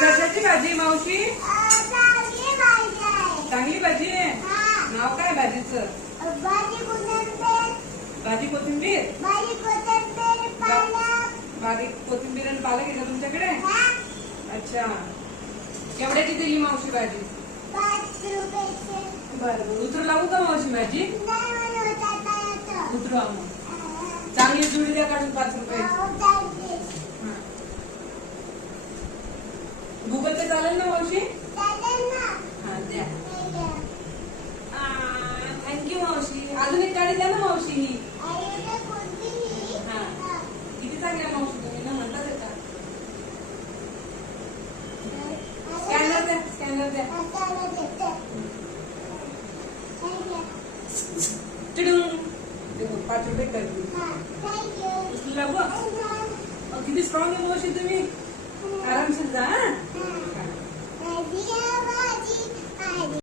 कशाची भाजी मावशी? चांगली भाजी आहे. नाव काय भाजीचं? भाजी कोथिंबीर. बारीक कोथिंबीर आणि पालक आहे का तुमच्याकडे? अच्छा. केवढ्याची दिली मावशी भाजी? 5 रुपये. बरं उतरू लागू का मावशी भाजी? उतरू मग. चांगली जुडी द्या काढून 5 रुपये. गुगल पे चालेल ना मावशी? हा द्या. थँक्यू मावशी. अजून एक गाडी द्या ना मावशी ही. हा किती चांगल्या मावशी तुम्ही ना म्हणतात का? स्कॅनर द्या. स्कॅनर द्या. देखो 5 रुपये कर दी. लागू किती स्ट्रॉंग आहे मावशी तुम्ही. आरामशीर जा.